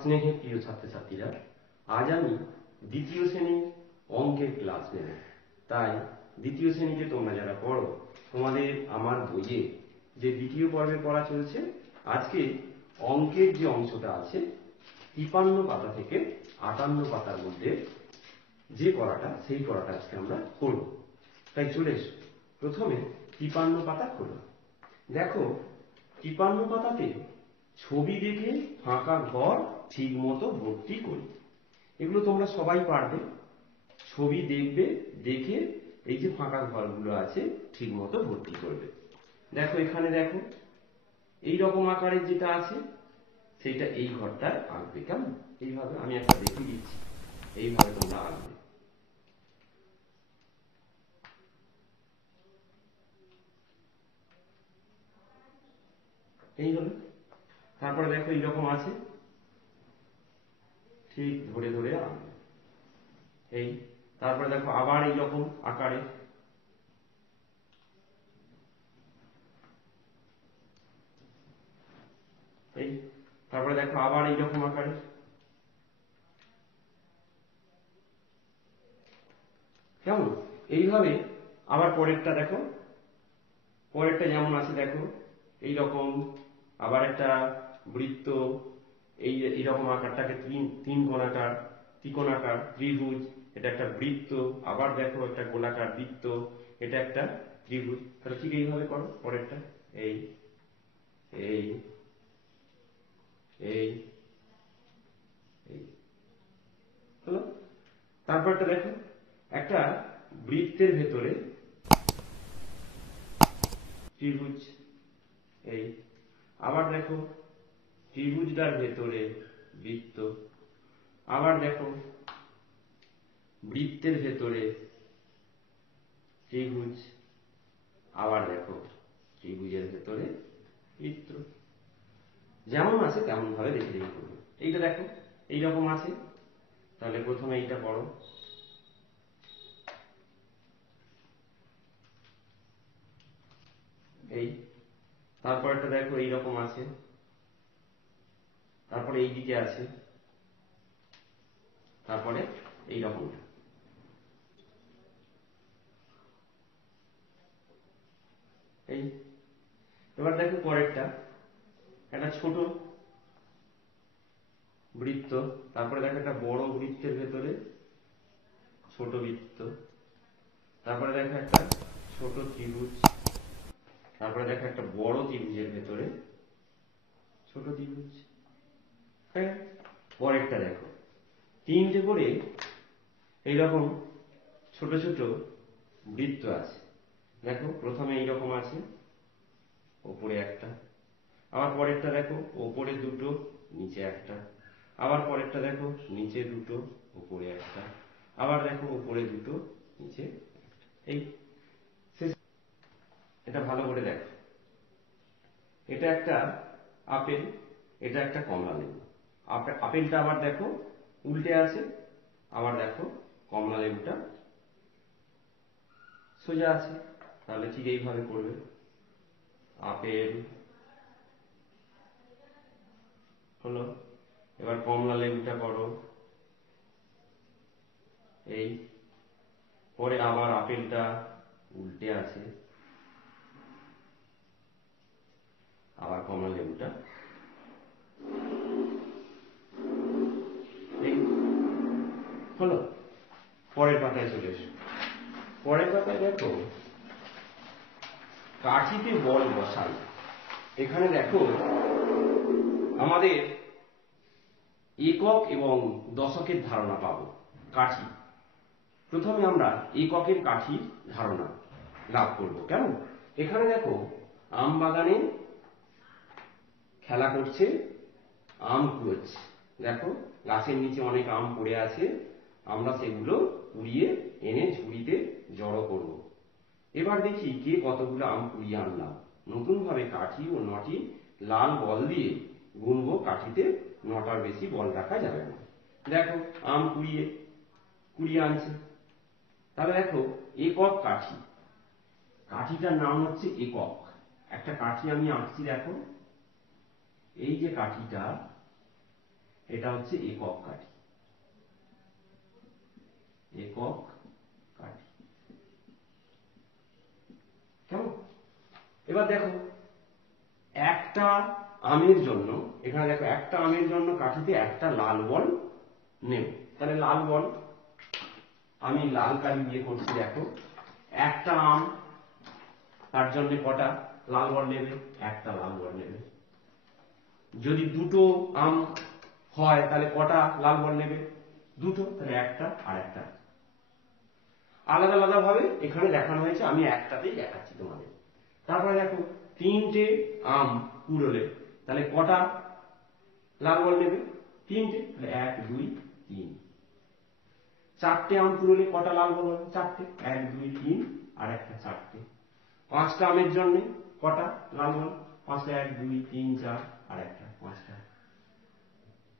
স্নেহের প্রিয় ছাত্রছাত্রীরা, আজ আমি দ্বিতীয় শ্রেণীর অঙ্কের ক্লাস নেব। তাই দ্বিতীয় শ্রেণীতে তোমরা যারা পড়ো, তোমাদের আমার বইয়ে যে দ্বিতীয় পর্বে পড়া চলছে, আজকে অঙ্কের যে অংশটা আছে 53 পাতা থেকে 58 পাতার মধ্যে যে পড়াটা, সেই পড়াটা আজকে আমরা করব। তাই চলে এসো, প্রথমে 53 পাতা খোলো। দেখো 53 পাতাতে ছবি দেখে ফাঁকা ঘর ঠিক মতো ভর্তি করি। এগুলো তোমরা সবাই পারবে। ছবি দেখবে, দেখে এই যে ফাঁকা ঘরগুলো আছে ঠিক মতো ভর্তি করবে। দেখো এখানে দেখো এই রকম আকারের যেটা আছে সেইটা এই ঘরটায় আঁকবে। কেমন? এইভাবে আমি একটা দেখিয়ে দিচ্ছি, এইভাবে তোমরা আঁকবে। এই হলো। তারপরে দেখো এইরকম আছে, ঠিক ধরে ধরে আঁকবে। এই তারপরে দেখো আবার এইরকম আকারে, এই তারপরে দেখো আবার এইরকম আকারে, কেমন? এইভাবে আবার পরেরটা দেখো, পরেরটা যেমন আছে দেখো এইরকম, আবার একটা বৃত্ত, এইরকম আকারটাকে তিন কোণাকার, ত্রিকোণাকার, ত্রিভুজ, এটা একটা বৃত্ত। আবার দেখো একটা গোলাকার বৃত্ত, এটা একটা ত্রিভুজ। তাহলে ঠিক এইভাবে করো পরেরটা। এই এই এই এই হলো। তারপরটা দেখো একটা বৃত্তের ভেতরে ত্রিভুজ। এই আবার দেখো ত্রিভুজটার ভেতরে বৃত্ত। আবার দেখো বৃত্তের ভেতরে ত্রিভুজ। আবার দেখো ত্রিভুজের ভেতরে বৃত্ত। যেমন আছে তেমন ভাবে দেখে দেখে করবে। এইটা দেখো এইরকম আছে, তাহলে প্রথমে এইটা পড়ো। এই তারপরটা দেখো এইরকম আছে, তারপরে এই দিকে আছে, তারপরে এইরকম। এই এবার দেখো পরেরটা, একটা ছোট বৃত্ত, তারপরে দেখো একটা বড় বৃত্তের ভেতরে ছোট বৃত্ত, তারপরে দেখো একটা ছোট ত্রিভুজ, তারপরে দেখো একটা বড় ত্রিভুজের ভেতরে ছোট ত্রিভুজ। হ্যাঁ, পরেরটা দেখো তিনটে করে এইরকম ছোট ছোট বৃত্ত আছে। দেখো প্রথমে এইরকম আছে, ওপরে একটা, আবার পরেরটা দেখো ওপরে দুটো, নিচে একটা, আবার পরেরটা দেখো নিচে দুটো, উপরে একটা, আবার দেখো উপরে দুটো, নিচে একটা। এই এটা ভালো করে দেখো, এটা একটা আপেল, এটা একটা কমলা লেবু। আপেলটা আবার দেখো উল্টে আছে, আবার দেখো কমলা লেবুটা সোজা আছে। তাহলে ঠিক এইভাবে করবে। আপেল হলো, এবার কমলা লেবুটা করো। এই পরে আবার আপেলটা উল্টে আছে, আবার কমলা লেবুটা। এই হলো। পরের পাতায় চলে এসো। পরের পাতায় দেখো কাঠিতে বল বসাই। এখানে দেখো আমাদের একক এবং দশকের ধারণা পাবো। কাঠি, প্রথমে আমরা এককের কাঠির ধারণা লাভ করব। কেমন? এখানে দেখো আম বাগানে খেলা করছে, আম কুড়োচ্ছে। দেখো গাছের নিচে অনেক আম পড়ে আছে, আমরা সেগুলো কুড়িয়ে এনে ঝুড়িতে জড়ো করব। এবার দেখি কে কতগুলো আম কুড়িয়ে আনলাম। নতুন ভাবে কাঠি ও নটি লাল বল দিয়ে গুনবো, কাঠিতে নটার বেশি বল রাখা যাবে না। দেখো আম কুড়িয়ে আনছে। তাহলে দেখো একক কাঠি, কাঠিটার নাম হচ্ছে একক। একটা কাঠি আমি আঁকছি, দেখো এই যে কাঠিটা, এটা হচ্ছে একক কাঠি, একক কাঠি। কেমন? এবার দেখো একটা আমের জন্য, এখানে দেখো একটা আমের জন্য কাঠিতে একটা লাল বল নেব। তাহলে লাল বল আমি লাল কালি দিয়ে করছি। দেখো একটা আম, তার জন্য কটা লাল বল নেবে? একটা লাল বল নেবে। যদি দুটো আম হয় তাহলে কটা লাল বল নেবে? দুটো, তাহলে একটা আর একটা। আলাদা আলাদা ভাবে এখানে দেখানো হয়েছে, আমি একটাতেই দেখাচ্ছি তোমাদের। তারপরে দেখো তিনটে আম কুড়োলে তাহলে কটা লাল বল নেবে? তিনটে, তাহলে 1 2 3। চারটে আম কুড়োলে কটা লাল বল হবে? চারটে, 1 2 3 আর একটা, চারটে। পাঁচটা আমের জন্য কটা লাল বল? পাঁচটা, 1 2 3 4 আর একটা, পাঁচটা।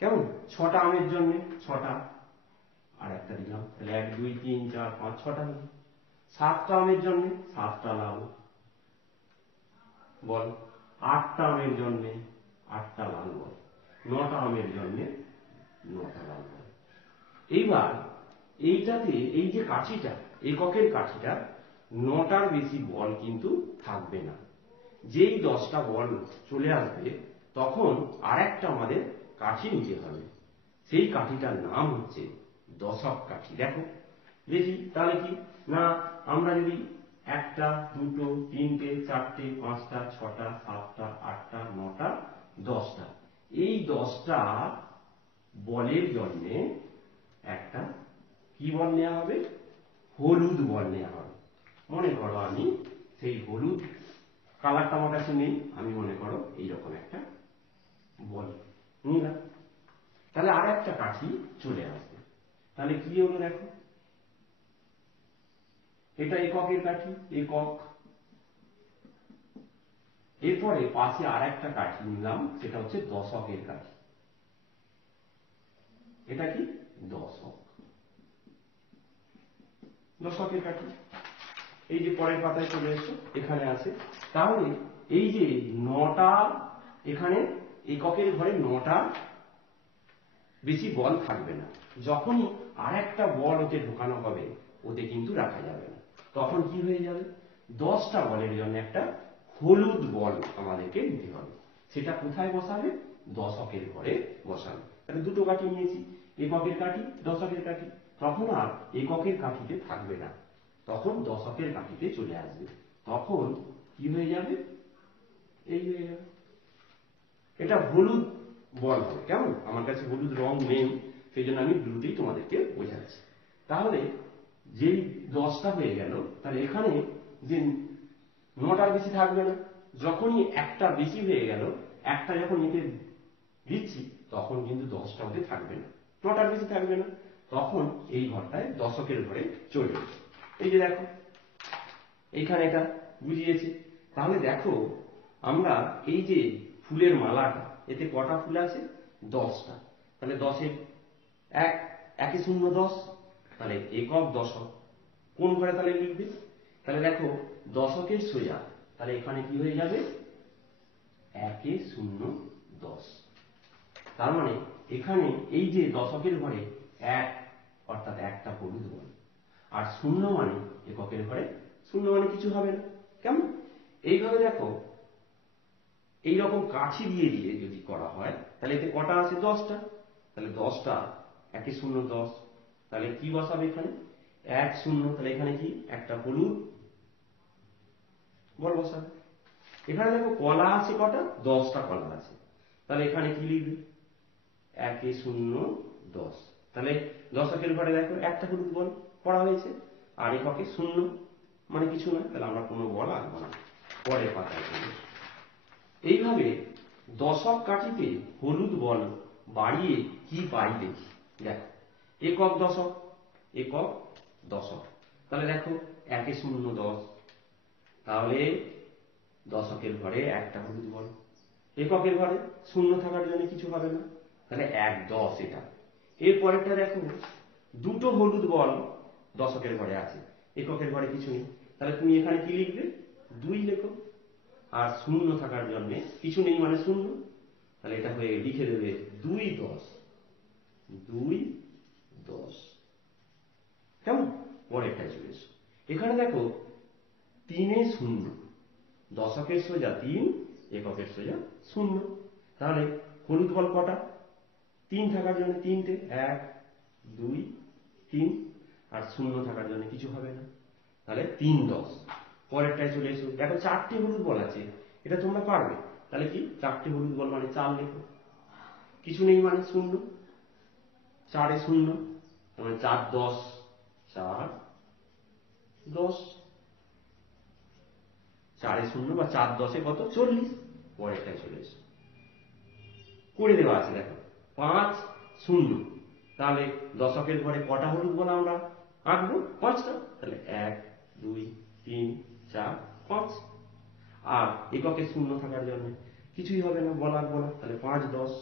কেমন? ছটা আমের জন্য ছটা আর একটা দিলাম, তাহলে 1 2 3 4 5 6টা হলো। সাতটা আমের জন্য সাতটা লাল বল। আটটা আমের জন্য আটটা লাল বল। নটা আমের জন্য নটা লাল বল। এইবার এইটাতে এই যে কাঠিটা, এককের কাঠিটা, নটার বেশি বল কিন্তু থাকবে না। যেই 10টা বল চলে আসবে তখন আর একটা আমাদের কাঠি নিতে হবে। সেই কাঠিটার নাম হচ্ছে দশক কাঠি। দেখো দেখি তাহলে কি না, আমরা যদি একটা, দুটো, তিনটে, চারটে, পাঁচটা, ছটা, সাতটা, আটটা, নটা, 10টা, এই 10টা বলের জন্য একটা কি বল নেওয়া হবে? হলুদ বল নেওয়া হবে। মনে করো আমি সেই হলুদ কালারটা আমার কাছে নেই, আমি মনে করো এইরকম একটা বল নিলাম। তাহলে আর একটা কাঠি চলে আসবে। তাহলে কি হলো দেখো, এটা এককের কাঠি, একক। এরপরে পাশে আর একটা কাঠি নিলাম, সেটা হচ্ছে দশকের কাঠি। এটা কি? দশক, দশকের কাঠি। এই যে পরের পাতায় চলে এসো, এখানে আছে। তাহলে এই যে নটা, এখানে এককের ঘরে নটা বেশি বল থাকবে না। যখনই আর একটা বল ওতে ঢোকানো হবে, ওতে কিন্তু রাখা যাবে না। তখন কি হয়ে যাবে? 10টা বলের জন্য একটা হলুদ বল আমাদেরকে নিতে হবে। সেটা কোথায় বসাবে? দশকের ঘরে বসাবে। তাহলে দুটো কাঠি নিয়েছি, এককের কাঠি, দশকের কাঠি। তখন আর এককের কাঠিতে থাকবে না, তখন দশকের কাঠিতে চলে আসবে। তখন কি হয়ে যাবে? এই হয়ে যাবে। এটা হলুদ বল হবে। কেমন? আমার কাছে হলুদ রং নেই, সেই জন্য আমি ব্লুতেই তোমাদেরকে বোঝাচ্ছি। তাহলে যেই 10টা হয়ে গেল, তাহলে এখানে যে 9টার বেশি থাকবে না। যখনই একটা বেশি হয়ে গেল, একটা যখন এতে দিচ্ছি, তখন কিন্তু 10টা ওতে থাকবে না, 9টার বেশি থাকবে না। তখন এই ঘরটায় দশকের ঘরে চলে যাবে। এই যে দেখো এইখানে এটা বুঝিয়েছে। তাহলে দেখো আমরা এই যে ফুলের মালাটা, এতে কটা ফুল আছে? 10টা। তাহলে 10-এর 1, 1 0 10, তাহলে একক দশক। কোন ঘরে তাহলে লিখবে? তাহলে দেখো দশকের সোজা, তাহলে এখানে কি হয়ে যাবে? 1 0 10। তার মানে এখানে এই যে দশকের ঘরে 1 অর্থাৎ একটা হলুদ বল, আর 0 মানে এককের ঘরে 0 মানে কিছু হবে না। কেমন? এইভাবে দেখো এইরকম কাঠি দিয়ে দিয়ে যদি করা হয়, তাহলে এতে কটা আছে? 10টা। তাহলে 10টা 1 0 10, তাহলে কি বসাবে এখানে? 1 0, তাহলে এখানে কি? একটা হলুদ বল বসাবে। এখানে দেখো কলা আছে কটা? 10টা কলা আছে। তাহলে এখানে কি লিখবে? 1 0 10। তাহলে দশকের ঘরে দেখো একটা হলুদ বল পড়া হয়েছে, আর এককে 0 মানে কিছু না, তাহলে আমরা কোনো বল আনবো না। পরের পাতায় চলে। এইভাবে দশক কাঠিতে হলুদ বল বাড়িয়ে কি পাই দেখি। দেখো একক দশক, একক দশক। তাহলে দেখো 1 0 10, তাহলে দশকের ঘরে একটা হলুদ বল। এককের ঘরে 0 থাকার জন্য কিছু হবে না, তাহলে 1 10 এটা। এরপরেরটা দেখো দুটো হলুদ বল দশকের ঘরে আছে, এককের ঘরে কিছু নেই, তাহলে তুমি এখানে কি লিখবে? 2 লেখো। আর 0 থাকার জন্য কিছু নেই মানে 0, তাহলে এটা হয়ে লিখে দেবে 2 10। 2 10। কেমন? পরেরটায় চলে এসো। এখানে দেখো 3 0, দশকের সোজা 3, এককের সোজা 0। তাহলে হলুদ বল কটা? 3 থাকার জন্য 3টে, 1 2 3, আর 0 থাকার জন্য কিছু হবে না, তাহলে 3 10। পরেরটায় চলে এসো। দেখো 4টে হলুদ বল আছে, এটা তোমরা পারবে। তাহলে কি 4টে হলুদ বল মানে 4 লেখো, কিছু নেই মানে 0, 4 0, মানে 4 10, 4 10, 4 0 বা 4 10 কত? 40। পরেরটায় চলে এসো। করে দেওয়া আছে দেখো 5 0, তাহলে দশকের ঘরে কটা হলুদ বল আমরা আঁকবো? 5টা। তাহলে 1 2 3 4 5। আর এককে 0 থাকার জন্য কিছুই হবে না, বল আঁকবো না, তাহলে 5 10।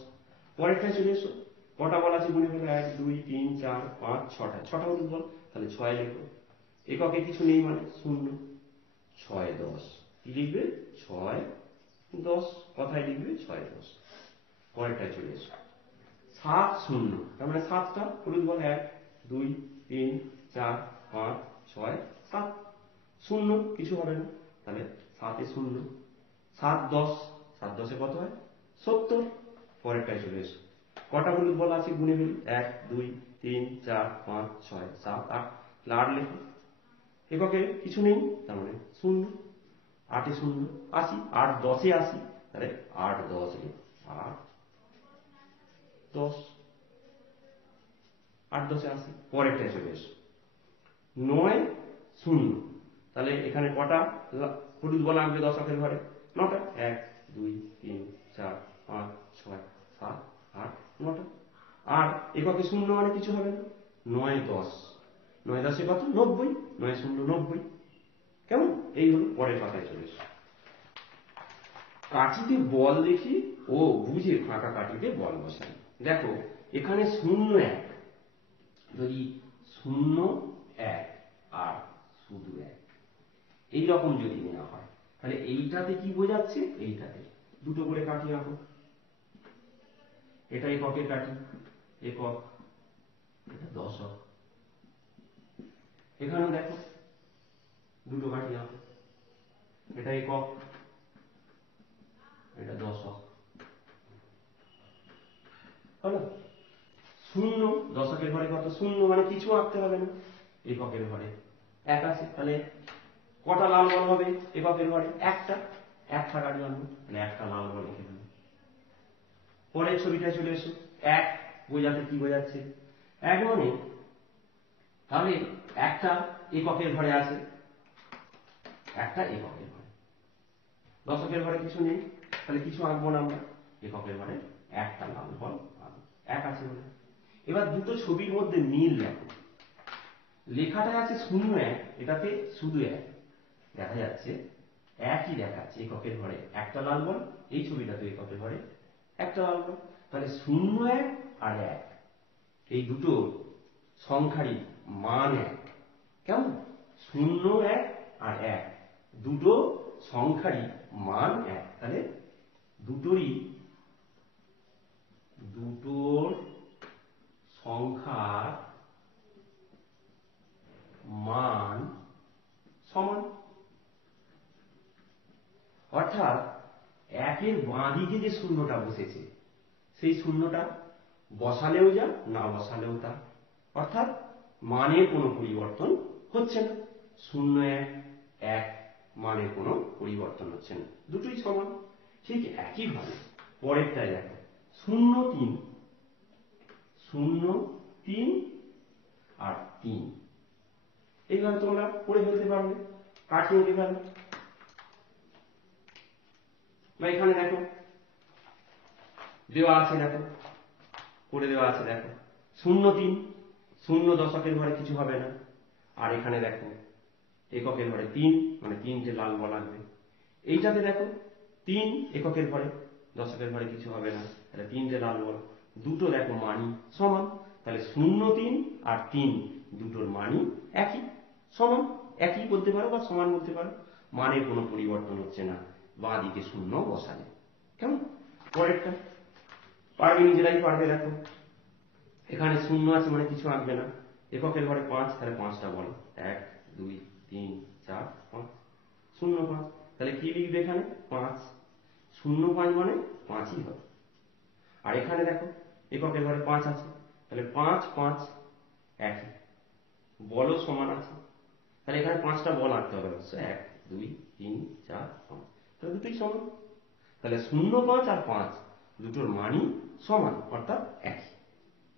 পরেরটায় চলে এসো। কটা বল আছে গুনে ফেলো? 1 2 3 4 5 6টা হলুদ বল, তাহলে 6 লেখো। এককে কিছু নেই মানে 0, 6 10। কি লিখবে? 6 10। কথায় লিখবে 6 10। পরেরটায় চলে এসো। 7 0, তার মানে 7টা হলুদ বল, 1 2 3 4 5 6 7। 0 কিছু হবে না, তাহলে 7 0। 7 10, 7 10 কত হয়? 70। পরেরটায় চলে এসো। কটা হলুদ বল আছে গুনে ফেলি? 1 2 3 4 5 6 7 8, 8 লেখো। এককে কিছু নেই, তার মানে 0, 8 0 80, 8 10 80, তাহলে 8 10 লেখো। 8 10, 8 10 80। পরেরটায় চলে এসো। 9 0, তাহলে এখানে কটা হলুদ বল আঁকবে দশকের ঘরে? 9টা। 1 2 3 4 5 6 7 8 9টা। আর এককে 0 মানে কিছু হবে না, 9 10, 9 10 কত? 90, 9 0 90। কেমন? এই হলো। পরের পাতায় চলে এসো। কাঠিতে বল দেখি ও বুঝে ফাঁকা কাঠিতে বল বসাই। দেখো এখানে 0 1, যদি 0 1 আর শুধু 1 এইরকম যদি নেওয়া হয়, তাহলে এইটাতে কি বোঝাচ্ছে? এইটাতে দুটো করে কাঠি আঁকো। এটা এককের কাঠি, একক, এটা দশক। এখানে দেখো দুটো কাঠি আঁকো, এটা একক, এটা দশক। হলো? 0 দশকের ঘরে কত? 0 মানে কিছু আঁকতে হবে না। এককের ঘরে 1 আছে, তাহলে কটা লাল বল হবে এককের ঘরে? একটা, 1 থাকার জন্য, মানে একটা লাল বল লিখে দেবো। পরের ছবিটায় চলে এসো। 1 বোঝাতে কি বোঝাচ্ছে? 1 মানে, তাহলে একটা এককের ঘরে আছে, একটা এককের ঘরে। দশকের ঘরে কিছু নেই, তাহলে কিছু আঁকবো না আমরা। এককের ঘরে একটা লাল বল, 1 আছে বলে। এবার দুটো ছবির মধ্যে মিল দেখো। লেখাটা আছে 0 1, এটাতে শুধু 1 দেখা যাচ্ছে, একই দেখাচ্ছে। এককের ঘরে একটা লাল বল, এই ছবিটাতে এককের ঘরে একটা লাল বল। তাহলে 0 1 আর 1, এই দুটো সংখ্যারই মান 1। কেমন? 0 1 আর 1 দুটো সংখ্যারই মান 1, তাহলে দুটোর সংখ্যার মান সমান। অর্থাৎ 1-এর বাঁ দিকে যে শূন্যটা বসেছে, সেই শূন্যটা বসালেও যা, না বসালেও তা। অর্থাৎ মানের কোনো পরিবর্তন হচ্ছে না। 0 1 1 মানের কোনো পরিবর্তন হচ্ছে না, দুটোই সমান। ঠিক একইভাবে পরেরটায় দেখো 0 3, 0 3 আর 3। এইভাবে তোমরা করে ফেলতে পারবে, কাঠি এঁকে ফেলো। বা এখানে দেখো দেওয়া আছে, দেখো করে দেওয়া আছে, দেখো 0 3, 0 দশকের ঘরে কিছু হবে না। আর এখানে দেখো এককের ঘরে 3, মানে 3টে লাল বল আসবে। এইটাতে দেখো 3 এককের ঘরে, দশকের ঘরে কিছু হবে না, তাহলে 3টে লাল বল। দুটো দেখো মানই সমান, তাহলে 0 3 আর 3 দুটোর মানই একই, সমান। একই বলতে পারো বা সমান বলতে পারো, মানের কোনো পরিবর্তন হচ্ছে না বাঁ দিকে 0 বসালে। কেমন? পরেরটা পারবে, নিজেরাই পারবে। দেখো এখানে শূন্য আছে মানে কিছু আঁকবে না। এককের ঘরে 5, তাহলে 5টা বলো, 1 2 3 4 5, 0 5, তাহলে কি লিখবে এখানে 5, 0 5 মানে 5ই হবে। আর এখানে দেখো এককের ঘরে 5 আছে, তাহলে 5 5 একই, বলও সমান আছে, তাহলে এখানে 5টা বল আঁকতে হবে অবশ্য, 1 2 3 4 5, তাহলে দুটোই সমান। তাহলে 0 5 আর 5 দুটোর মানই সমান, অর্থাৎ একই।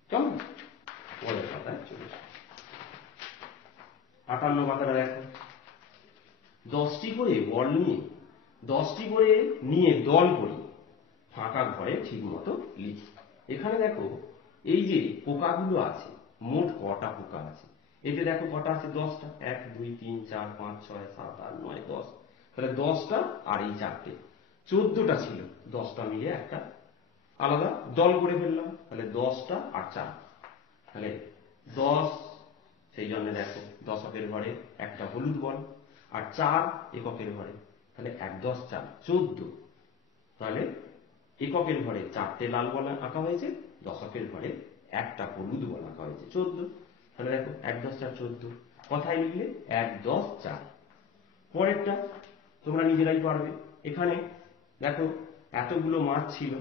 কেমন? পরের পাতায় চলে এসো। 58 পাতাটা দেখো, 10টি করে বল নিয়ে 10টি করে নিয়ে দল করি, ফাঁকা ঘরে ঠিক মতো লিখি। এখানে দেখো এই যে পোকাগুলো আছে, মোট কটা পোকা আছে, এতে দেখো কটা আছে, 10টা, 1 2 3 4 5 6 7 8 9 10, তাহলে 10টা আর এই 4টে 14টা ছিল, 10টা মিলে একটা আলাদা দল করে ফেললাম, তাহলে 10টা আর 4, তাহলে 10, সেই জন্য দেখো দশকের ঘরে একটা হলুদ বল, আর 4 এককের ঘরে, তাহলে 1 10 4 14, তাহলে এককের ঘরে 4টে লাল বল আঁকা হয়েছে, দশকের ঘরে একটা হলুদ বল আঁকা হয়েছে, 14, তাহলে দেখো 1 10 4 14, কথায় লিখলে 1 10 4। পরেরটা তোমরা নিজেরাই পারবে। এখানে দেখো এতগুলো মাছ ছিল,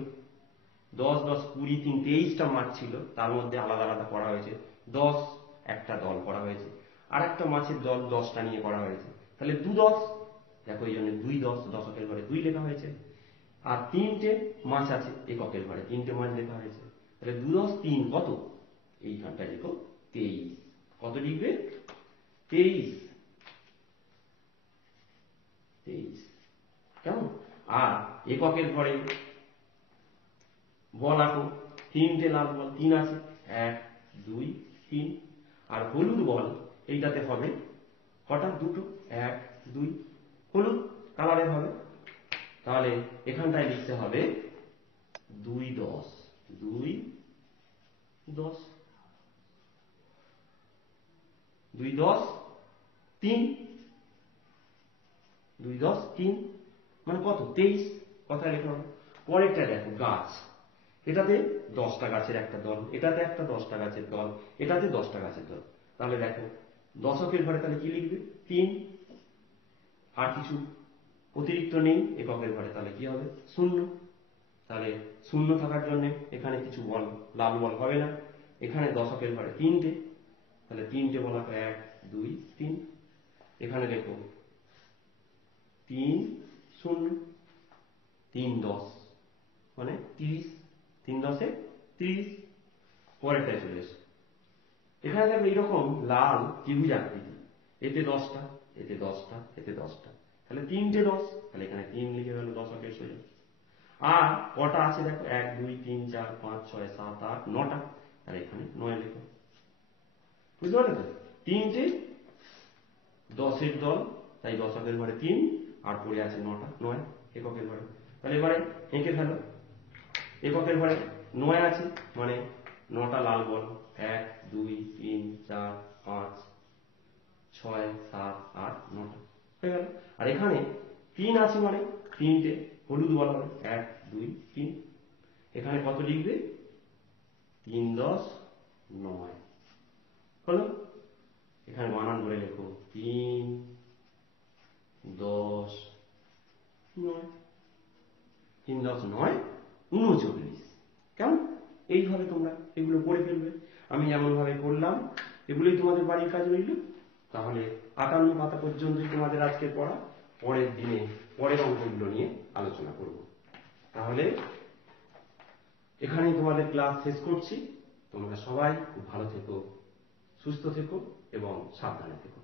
10 10 20 3 23টা মাছ ছিল, তার মধ্যে আলাদা আলাদা করা হয়েছে, 10 একটা দল করা হয়েছে, আর একটা মাছের দল 10টা নিয়ে করা হয়েছে, তাহলে 2 10, দেখো এই জন্য 2 10, দশকের ঘরে 2 লেখা হয়েছে। আর 3টে মাছ আছে এককের ঘরে, 3টে মাছ লেখা হয়েছে, তাহলে 2 10 3 কত, এইখানটা লিখো 23, কত লিখবে 23, 23, কেমন? আর এককের ঘরে বল আঁকো, 3টে লাল বল, 3 আছে, 1 2 3, আর হলুদ বল এইটাতে হবে কটা, দুটো, 1 2, হলুদ কালারের হবে, তাহলে এখানটায় লিখতে হবে 2 10 2 10, 2 10 3, 2 10 3 মানে কত, 23, কথায় লেখা হবে। পরেরটা দেখো গাছ, এটাতে 10টা গাছের একটা দল, এটাতে একটা 10টা গাছের দল, এটাতে 10টা গাছের দল, তাহলে দেখো দশকের ঘরে তাহলে কি লিখবে 3, আর কিছু অতিরিক্ত নেই এককের ঘরে, তাহলে কি হবে 0, তাহলে 0 থাকার জন্য এখানে কিছু বল লাল বল হবে না। এখানে দশকের ঘরে 3টে, তাহলে 3টে বলা হয় 1 2 3, এখানে দেখো 3 0, 3 10 মানে 30, 3 10 30। পরেরটায় চলে এসো, এখানে দেখো এইরকম লাল ত্রিভুজ আকৃতি, এতে 10টা, এতে 10টা, এতে 10টা, তাহলে 3টে 10, তাহলে এখানে 3 লিখে গেল দশকের সোজা। আর কটা আছে দেখো 1 2 3 4 5 6 7 8 9টা, তাহলে এখানে 9 লিখো। বুঝতে পারলে তো? 3টে 10এর দল, তাই দশকের ঘরে 3, আর পড়ে আছে 9টা 9 এককের ঘরে, তাহলে এবারে এঁকে ফেলো। এককের ঘরে 9 আছে মানে 9টা লাল বল, 1 2 3 4 5 6 7 8 9টা হয়ে গেল। আর এখানে 3 আছে মানে 3টে হলুদ বল হবে, 1 2 3, এখানে কত লিখবে 3 10 9, হলো। এখানে বানান করে লেখো 3 10 9, 3 10 9 39। কেমন? এইভাবে তোমরা এগুলো করে ফেলবে, আমি যেমন ভাবে করলাম, এগুলোই তোমাদের বাড়ির কাজ রইল। তাহলে 58 পাতা পর্যন্তই তোমাদের আজকের পড়া, পরের দিনে পরের অঙ্কগুলো নিয়ে আলোচনা করব। তাহলে এখানেই তোমাদের ক্লাস শেষ করছি। তোমরা সবাই খুব ভালো থেকো, সুস্থ থেকো এবং সাবধানে থেকো।